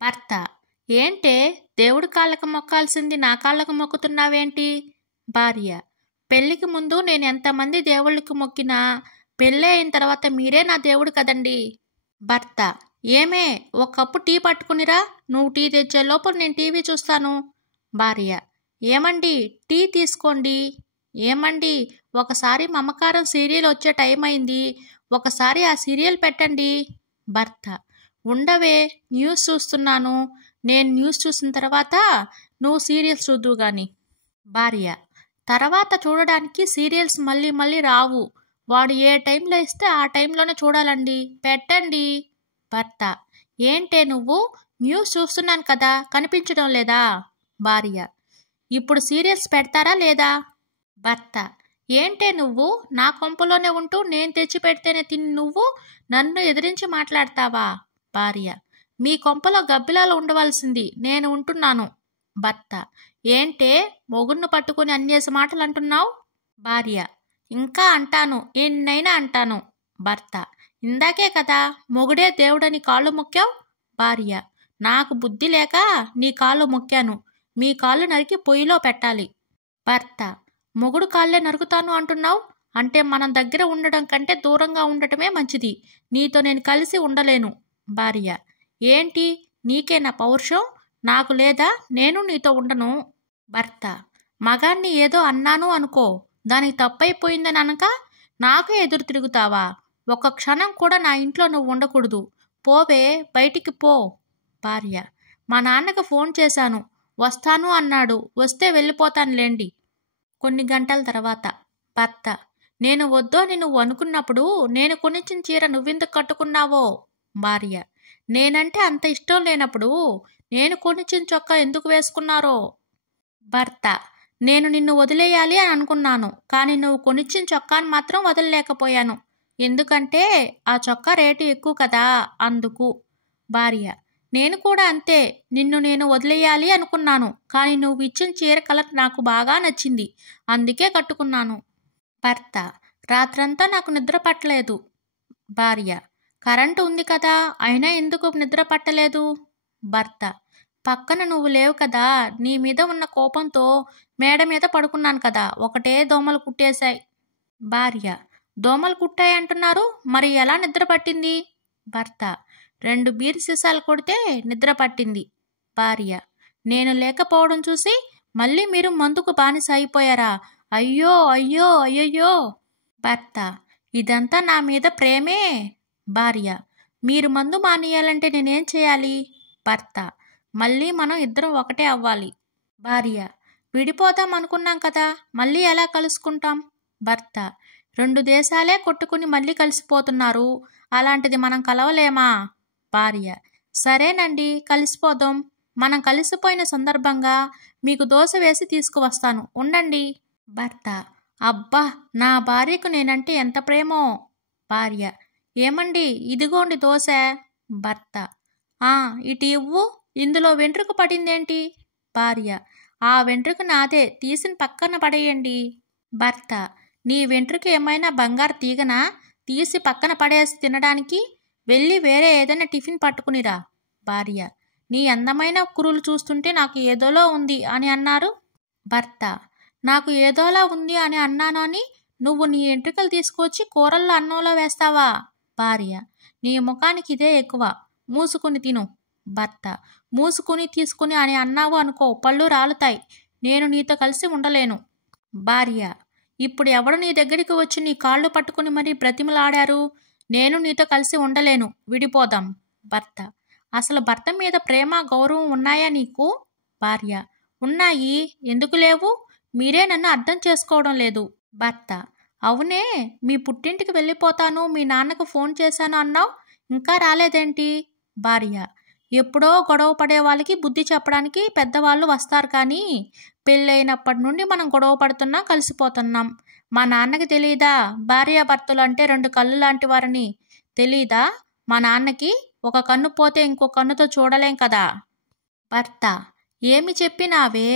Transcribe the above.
భర్త: ఏంటే దేవుడి కాళ్ళకు మొక్కాల్సింది నా కాళ్ళకు మొక్కుతున్నావేంటి? భార్య: పెళ్లికి ముందు నేను ఎంతమంది దేవుళ్ళకి మొక్కినా పెళ్ళి అయిన తర్వాత మీరే నా దేవుడు కదండి. భర్త: ఏమే ఒక కప్పు టీ పట్టుకునిరా, నువ్వు టీ తెచ్చే లోపల నేను టీవీ చూస్తాను. భార్య: ఏమండి టీ తీసుకోండి. ఏమండి ఒకసారి మమకారం సీరియల్ వచ్చే టైం అయింది, ఒకసారి ఆ సీరియల్ పెట్టండి. భర్త: ఉండవే న్యూస్ చూస్తున్నాను, నేను న్యూస్ చూసిన తర్వాత నువ్వు సీరియల్స్ చూద్దువు గాని. భార్య: తర్వాత చూడడానికి సీరియల్స్ మళ్ళీ మళ్ళీ రావు, వాడు ఏ టైంలో ఇస్తే ఆ టైంలోనే చూడాలండి, పెట్టండి. భర్త: ఏంటే నువ్వు న్యూస్ చూస్తున్నాను కదా కనిపించడం లేదా? భార్య: ఇప్పుడు సీరియల్స్ పెడతారా లేదా? భర్త: ఏంటే నువ్వు నా కొంపలోనే ఉంటూ నేను తెచ్చి పెడితేనే తిని నువ్వు నన్ను ఎదిరించి మాట్లాడతావా? భార్య: మీ కొంపలో గబ్బిలాలు ఉండవలసింది నేను ఉంటున్నాను. భర్త: ఏంటే మొగుణ్ణి పట్టుకుని అన్నేసి మాటలు అంటున్నావు? భార్య: ఇంకా అంటాను, ఎన్నైనా అంటాను. భర్త: ఇందాకే కదా మొగుడే దేవుడని కాళ్ళు మొక్కావు. భార్య: నాకు బుద్ధి లేక నీ కాళ్ళు మొక్కాను, మీ కాళ్ళు నరికి పొయ్యిలో పెట్టాలి. భర్త: మొగుడు కాళ్ళే నరుకుతాను అంటున్నావు అంటే మనం దగ్గర ఉండడం కంటే దూరంగా ఉండటమే మంచిది, నీతో నేను కలిసి ఉండలేను. భార్య: ఏంటి నీకేనా పౌరుషం, నాకు లేదా, నేను నీతో ఉండను. భర్త: మగాన్ని ఏదో అన్నాను అనుకో, దానికి తప్పైపోయిందని అనక నాకే ఎదురు తిరుగుతావా? ఒక్క క్షణం కూడా నా ఇంట్లో నువ్వు ఉండకూడదు, పోవే బయటికి పో. భార్య: మా నాన్నకు ఫోన్ చేశాను, వస్తాను అన్నాడు, వస్తే వెళ్ళిపోతానులేండి. కొన్ని గంటల తర్వాత భర్త: నేను వద్దు అని నువ్వు అనుకున్నప్పుడు నేను కొనిచ్చిన చీర నువ్వెందుకు కట్టుకున్నావో? భార్య: నేనంటే అంత ఇష్టం లేనప్పుడు నేను కొనిచ్చిన చొక్కా ఎందుకు వేసుకున్నారో? భర్త: నేను నిన్ను వదిలేయాలి అని అనుకున్నాను, కానీ నువ్వు కొనిచ్చిన చొక్కాను మాత్రం వదలలేకపోయాను, ఎందుకంటే ఆ చొక్కా రేటు ఎక్కువ కదా అందుకు. భార్య: నేను కూడా అంతే, నిన్ను నేను వదిలేయాలి అనుకున్నాను, కానీ నువ్వు ఇచ్చిన చీర కలర్ నాకు బాగా నచ్చింది, అందుకే కట్టుకున్నాను. భర్త: రాత్రంతా నాకు నిద్ర పట్టలేదు. భార్య: కరెంటు ఉంది కదా, అయినా ఎందుకు నిద్ర పట్టలేదు? భర్త: పక్కన నువ్వు లేవు కదా, నీ మీద ఉన్న కోపంతో మేడ మీద పడుకున్నాను కదా, ఒకటే దోమలు కుట్టేశాయి. భార్య: దోమలు కుట్టాయి అంటున్నారు, మరి ఎలా నిద్ర పట్టింది? భర్త: 2 బీర్ సీసాలు కొడితే నిద్ర పట్టింది. భార్య: నేను లేకపోవడం చూసి మళ్ళీ మీరు మందుకు బానిస అయిపోయారా? అయ్యో అయ్యో అయ్యయ్యో. భర్త: ఇదంతా నా మీద ప్రేమే. భార్య: మీరు మందు మానేయాలంటే నేనేం చేయాలి? భర్త: మళ్ళీ మనం ఇద్దరం ఒకటే అవ్వాలి. భార్య: విడిపోదాం అనుకున్నాం కదా, మళ్ళీ ఎలా కలుసుకుంటాం? భర్త: 2 దేశాలే కొట్టుకుని మళ్ళీ కలిసిపోతున్నారు, అలాంటిది మనం కలవలేమా? భార్య: సరేనండి కలిసిపోదాం, మనం కలిసిపోయిన సందర్భంగా మీకు దోశ వేసి తీసుకువస్తాను, ఉండండి. భర్త: అబ్బా నా భార్యకు నేనంటే ఎంత ప్రేమో. భార్య: ఏమండి ఇదిగోండి దోశ. భర్త: ఇటు ఇవ్వు, ఇందులో వెంట్రుక పడిందేంటి? భార్య: ఆ వెంట్రుక నాదే, తీసిన పక్కన పడేయండి. భర్త: నీ వెంట్రుక ఏమైనా బంగారు తీగనా, తీసి పక్కన పడేసి తినడానికి? వెళ్ళి వేరే ఏదైనా టిఫిన్ పట్టుకునిరా. భార్య: నీ అందమైన కురులు చూస్తుంటే నాకు ఏదోలా ఉంది అని అన్నారు. భర్త: నాకు ఏదోలా ఉంది అని అన్నాను అని నువ్వు నీ వెంట్రుకలు తీసుకొచ్చి కూరల్లో అన్నంలో వేస్తావా? భార్య: నీ ముఖానికి ఇదే ఎక్కువ, మూసుకుని తిను. భర్త: మూసుకుని తీసుకుని అని అన్నావు అనుకో, పళ్ళు రాలుతాయి, నేను నీతో కలిసి ఉండలేను. భార్య: ఇప్పుడు ఎవడు నీ దగ్గరికి వచ్చి నీ కాళ్ళు పట్టుకుని మరీ బ్రతిమలాడారు, నేను నీతో కలిసి ఉండలేను, విడిపోదాం. భర్త: అసలు భర్త మీద ప్రేమ గౌరవం ఉన్నాయా నీకు? భార్య: ఉన్నాయి, ఎందుకు లేవు, మీరే నన్ను అర్థం చేసుకోవడం లేదు. భర్త: అవునే, మీ పుట్టింటికి వెళ్ళిపోతాను, మీ నాన్నకు ఫోన్ చేశాను అన్నావు, ఇంకా రాలేదేంటి? భార్య: ఎప్పుడో గొడవ పడే వాళ్ళకి బుద్ధి చెప్పడానికి పెద్దవాళ్ళు వస్తారు, కానీ పెళ్ళైనప్పటి నుండి మనం గొడవ పడుతున్నాం, కలిసిపోతున్నాం. మా నాన్నకి తెలీదా భార్యాభర్తలు అంటే 2 కళ్ళు లాంటి వారని? తెలీదా మా నాన్నకి? ఒక కన్ను పోతే ఇంకో కన్నుతో చూడలేం కదా. భర్త: ఏమి చెప్పినావే,